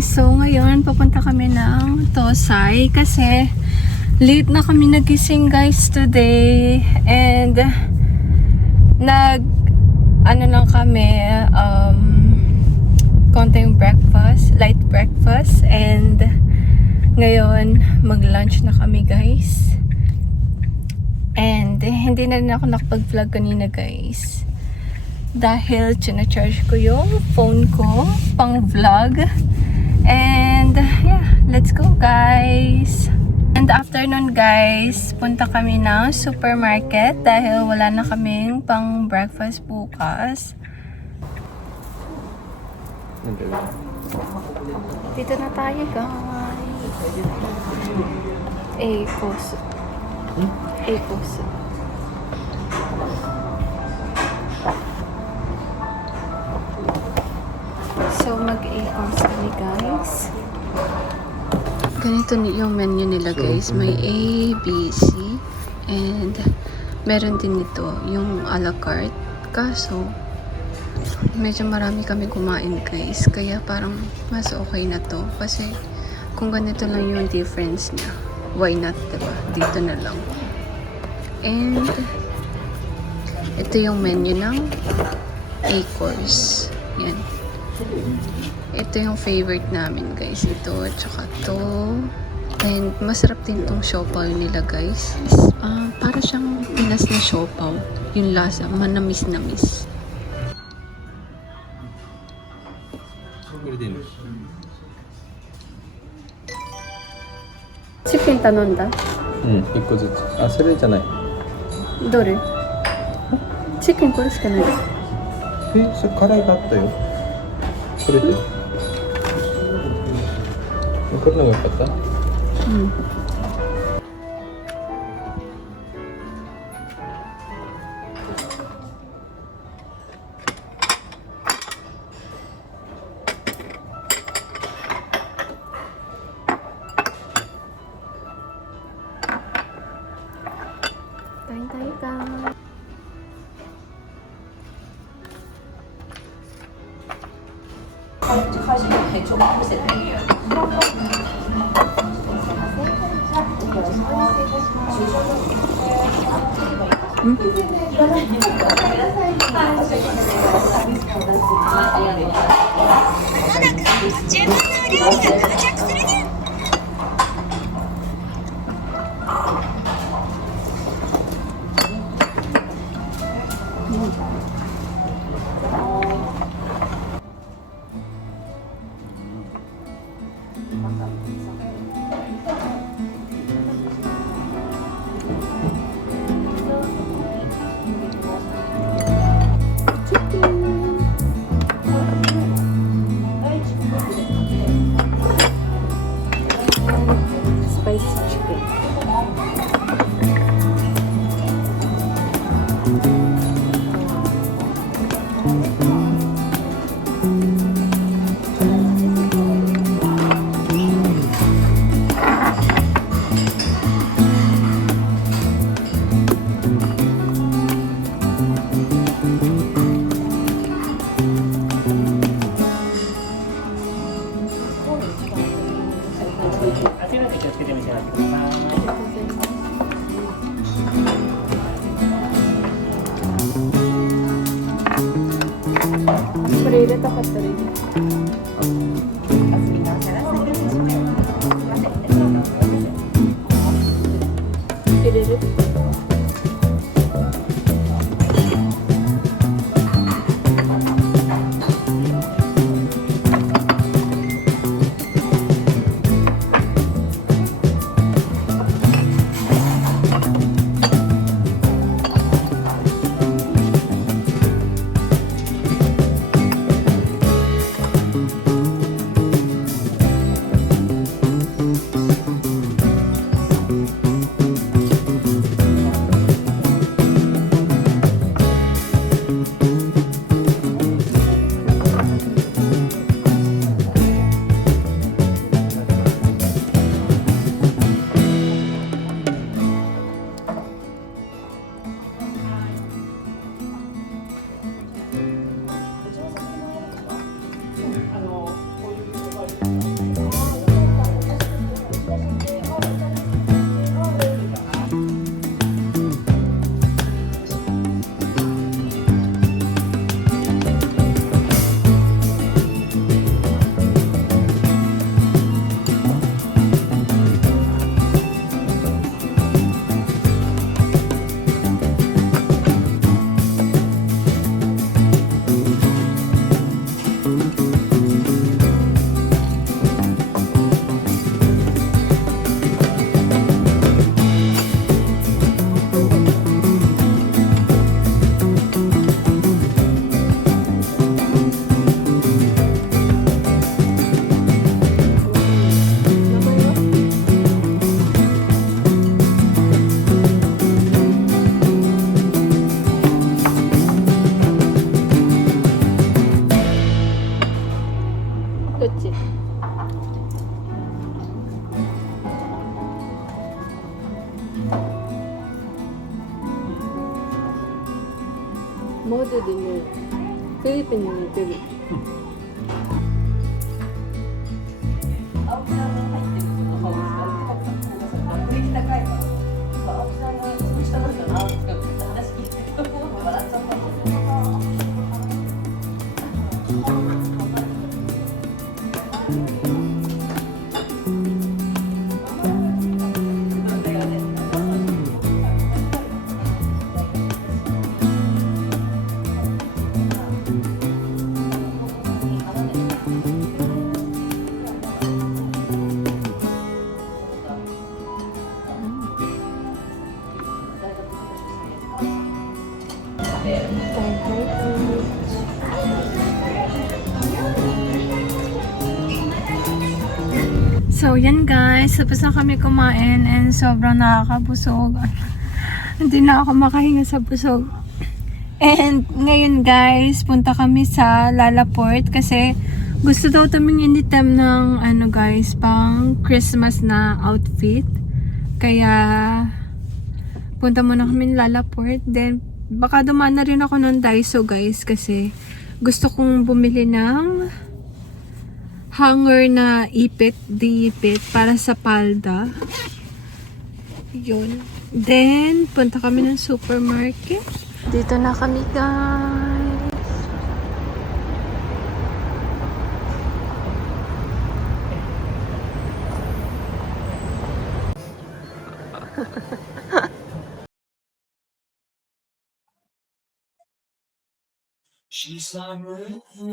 guys, so ngayon papunta kami ng Tosay kasi late na kami nagising guys today and lang kami konting breakfast, light breakfast, and ngayon mag-lunch na kami guys. And hindi na rin ako nakapag-vlog kanina guys dahil charge ko yung phone ko pang vlog. And yeah, let's go guys. And afternoon guys, punta kami ng supermarket dahil wala na kaming pang breakfast bukas. Dito na tayo guys. Ecos. Ecos. So mag-Ecos kami guys. Ganito yung menu nila guys. May A, B, C, and meron din ito yung a la carte. Kaso medyo marami kami kumain guys, kaya parang mas okay na to kasi kung ganito lang yung difference niya, why not, diba? Dito na lang. And ito yung menu ng A-course. Yan. Ito yung favorite namin guys, ito at saka to. And masarap din tong siopaw nila guys. Para siyang Pinas na siopaw, yung lasa manamis-namis. 치킨頼んだ? 1個ずつ。あ、それじゃない。どれ? チキンこれしかない。それカレーがあったよ。それで。これの方が良かった？これ入れたかったら入れる。入れる。こういう文字でね、フィリピンに似てる。So, yan guys. Tapos na kami kumain and sobrang nakakabusog. Hindi na ako makahinga sa busog. And ngayon guys, punta kami sa Lalaport kasi gusto daw tumingin ni Tem ng ano guys, pang Christmas na outfit. Kaya punta muna kami ng Lalaport. Then baka dumaan na rin ako ng Daiso guys kasi gusto kong bumili ng hanger na ipit, di-ipit para sa palda. Yun. Then punta kami ng supermarket. Dito na kami guys.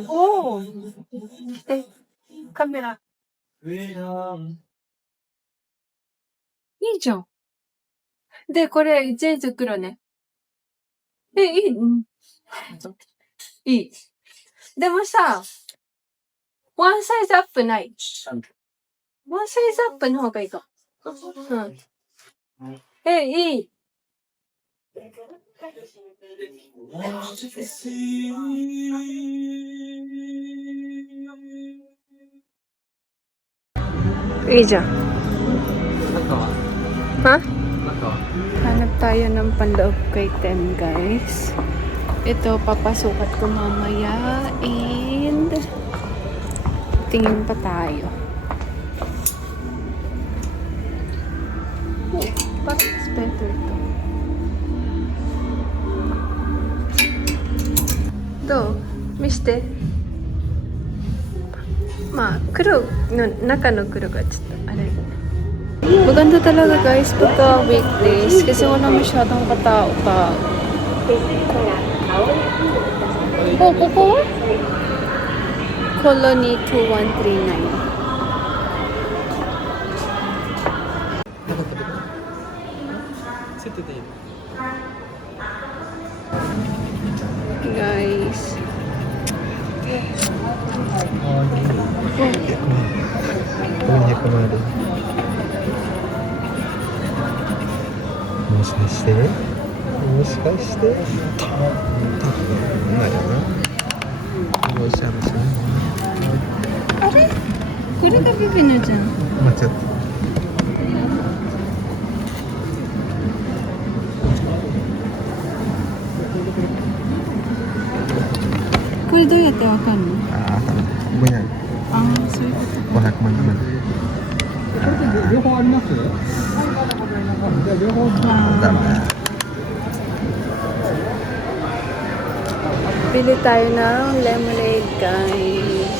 Oh! Eh, camera. いいじゃん。で、これ、ジェイズ黒ね。いい、うん。いい。でもさ、ワンサイズアップない。ワンサイズアップの方がいいか。うん。いい。いいじゃん。Ha? Hanap tayo ng panloob kay Tem, guys. Ito, papasukat ko mamaya. And tingin pa tayo. Oh, parang it's better to. Do? Miste? Kuro no, naka no kuro gaちょっとあれ. Maganda talaga guys pagka weekdays kasi wala masyadong katao-tao. Oh, koko? Colony 2139. Guys. Punya kemarin. もしかしてもしかして多分ないよな。おしゃれしない。あれこれがビビナじゃん。間違った。これどうやってわかるの？ああ、多分ここにある。ああ、そういうこと。500万円。両方あります？じゃあ両方ダメ。Bili tayo ng lemonade, guys.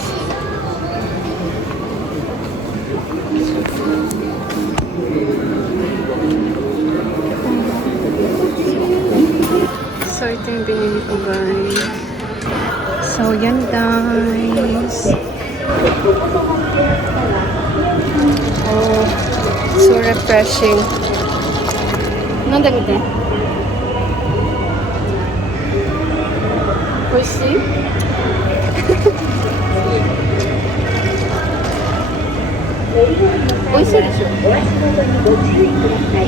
So, ito yung binili ko, guys. So, yan, guys. Oh, so refreshing. Nanda mite. 美味しい？美味しいでしょ？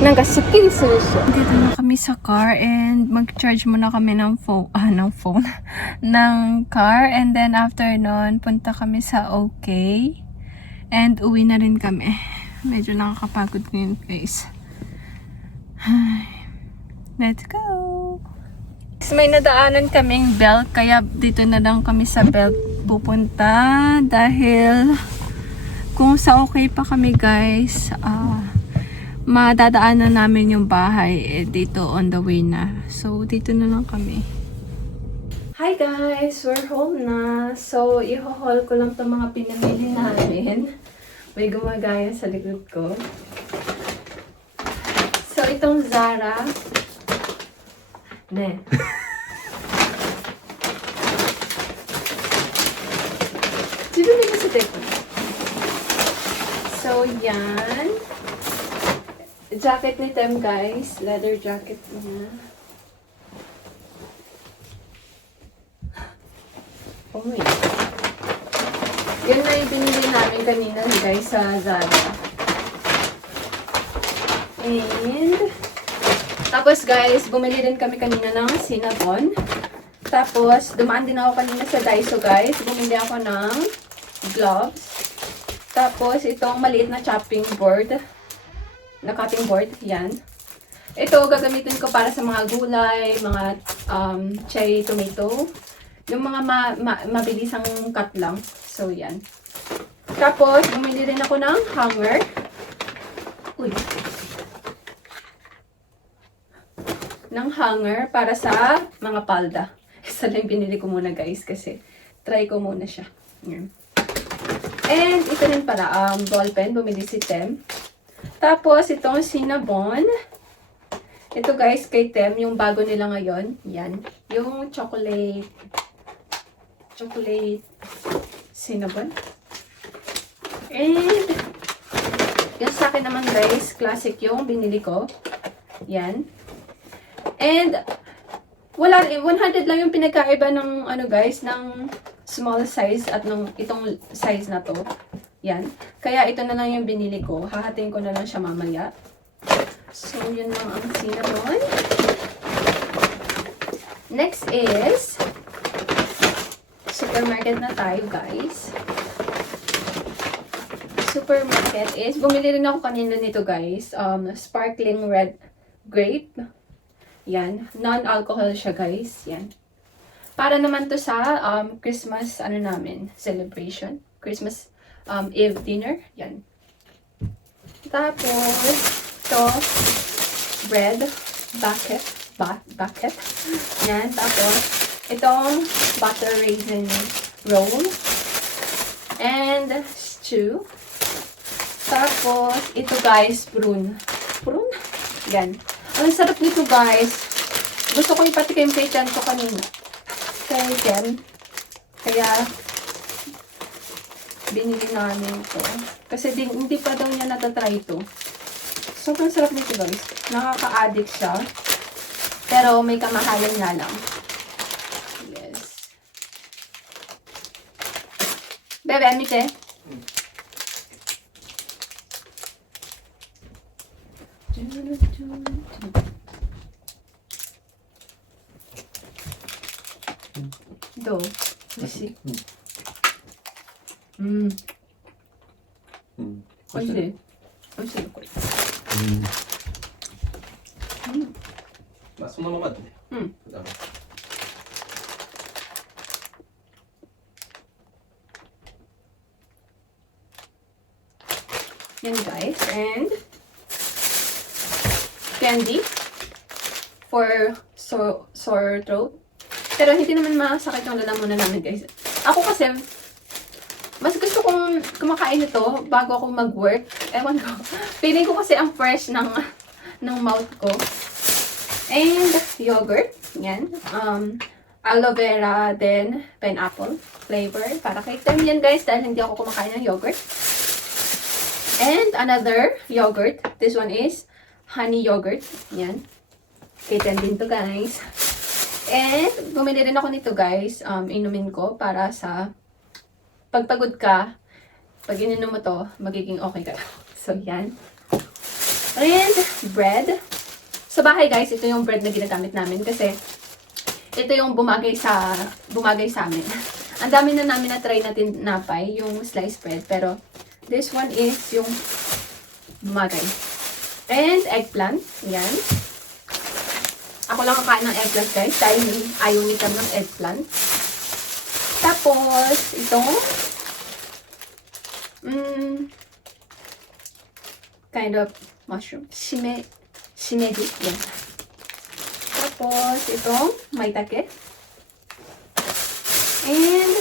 なんかすっきりするでしょ。Dito na kami sa car and mag-charge muna kami ng phone ng car and then after nun punta kami sa OK and uwi na rin kami. Medyo nakakapagod ngayon guys. Let's go! guys, may nadaanan kaming belt, kaya dito na lang kami sa belt pupunta dahil kung sa okay pa kami guys, madadaanan namin yung bahay dito on the way na. So, dito na lang kami. Hi guys! We're home na. So, i-haul ko lang itong mga pinamili namin. May gumagaya sa likod ko. So, itong Zara. Ne. Sino nila sa teko? So, yan. Jacket ni Tem, guys. Leather jacket niya. Oh my. Yun na yung binili namin kanina, guys, sa Zara. And, tapos, guys, bumili din kami kanina ng Cinnabon. Tapos, dumaan din ako kanina sa Daiso, guys. Bumili ako ng gloves. Tapos, itong maliit na chopping board. Na cutting board. Yan. Ito, gagamitin ko para sa mga gulay, mga cherry tomato. Yung mga mabilisang cut lang. So, yan. Tapos, bumili rin ako ng hanger. Uy. Ng hanger para sa mga palda. Isa lang binili ko muna guys kasi try ko muna siya. Yan. And ito rin pala, ball pen, bumili si Tem. Tapos itong Cinnabon. Ito guys kay Tem, yung bago nila ngayon. Yan. Yung chocolate Cinnabon. And yung sa akin naman guys, classic yung binili ko. Yan. And, 100 lang yung pinagkaiba ng, guys, ng small size at ng itong size na to. Yan. Kaya ito na lang yung binili ko. Hahatiin ko na lang siya mamaya. So, yun lang ang Cinnabon. Next is, supermarket na tayo, guys. Supermarket is, bumili rin ako kanina nito, guys. Sparkling red grape. Yan. Non-alcohol siya, guys. Yan. Para naman to sa Christmas, celebration. Christmas Eve dinner. Yan. Tapos, ito, bread, bucket. Yan. Tapos, itong butter raisin roll. And, stew. Tapos, ito guys, prune. Prune? Yan. Ang sarap nito guys. Gusto ko ipatikim kay Chan ko kanina. Kay Ken. Kaya, binili namin ito. Kasi hindi pa daw niya natatry ito. Sobrang sarap nito guys. Nakaka-addict siya. Pero may kamahalan nga lang. Yes. Bebe, amite. Do. Isi. おいしい。おいしいよこれ。まあそのままでね。Yan guys, and candy for sore throat. Pero hindi naman masakit yung lalamunan namin guys. Ako kasi, mas gusto kong kumakain ito bago ako mag-work. Ewan ko. Feeling ko kasi ang fresh ng mouth ko. And yogurt. Yan. Aloe vera, then pineapple flavor. Para kay Tem yan guys dahil hindi ako kumakain ng yogurt. And another yogurt. This one is honey yogurt. Yan. Kay Tem din to guys. And bumili rin ako nito guys. Inumin ko para sa pagpagod ka. Pag ininom mo to, magiging okay ka. So yan. And bread. Sa bahay guys, ito yung bread na ginagamit namin kasi ito yung bumagay sa amin. Ang dami na namin na-try na tinapay, yung sliced bread. Pero this one is yung bumagay. And eggplant. Yan. Ako lang kakain ng eggplant, guys. Dahil ayaw ni Cam ng eggplant. Tapos, itong kind of mushroom. Shimedi. Yan. Tapos, itong maitake. And,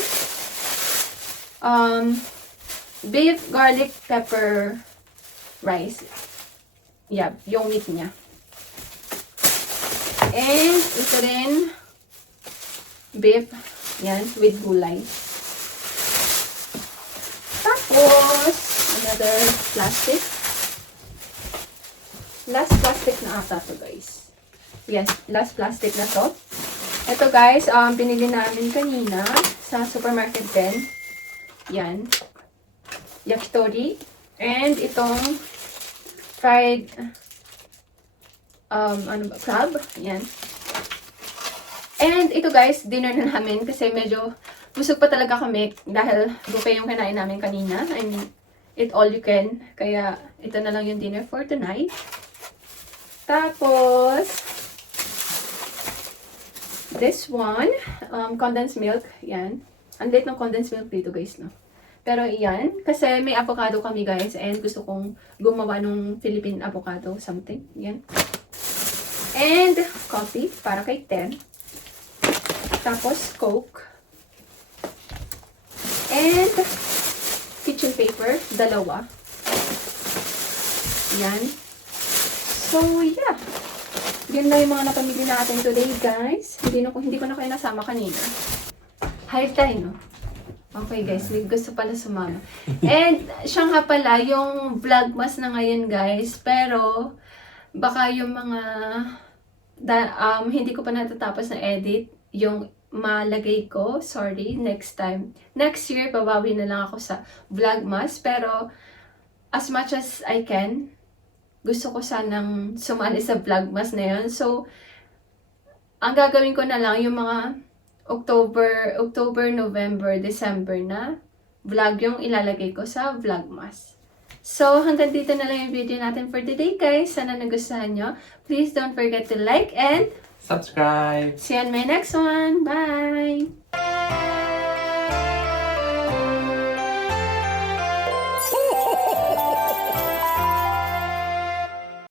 beef, garlic, pepper, rice. Yeah, yung meat niya. And, ito rin, beef, yan, with gulay. Tapos, another plastic. Last plastic na ata to, guys. Yes, last plastic na to. Ito, guys, binili namin kanina sa supermarket din. Yan. Yakitori. And itong fried crab. Yan. And ito, guys, dinner na namin kasi medyo busog pa talaga kami dahil buffet yung kinain namin kanina. I mean, eat all you can. Kaya ito na lang yung dinner for tonight. Tapos, this one, condensed milk. Yan. Ang late ng condensed milk dito, guys, no? Pero yan, kasi may avocado kami, guys, and gusto kong gumawa ng Philippine avocado something. Yan. And coffee para kay Ten. Tapos Coke. And kitchen paper, dalawa. Yan. So, yeah. Yan na yung mga napamili natin today, guys. Hindi ko na kayo nasama kanina. Hi tayo, no? Okay, guys. May gusto pala sumama. And, siya nga pala, yung vlogmas na ngayon, guys. Pero, baka yung mga hindi ko pa natatapos na edit, yung malagay ko, sorry, next time. Next year, babawi na lang ako sa vlogmas. Pero, as much as I can, gusto ko sanang sumali sa vlogmas na yun. So, ang gagawin ko na lang, yung mga October, November, December na vlog yung ilalagay ko sa vlogmas. So, hanggang dito na lang yung video natin for today, guys. Sana nagustuhan nyo. Please don't forget to like and subscribe. see you on my next one. Bye!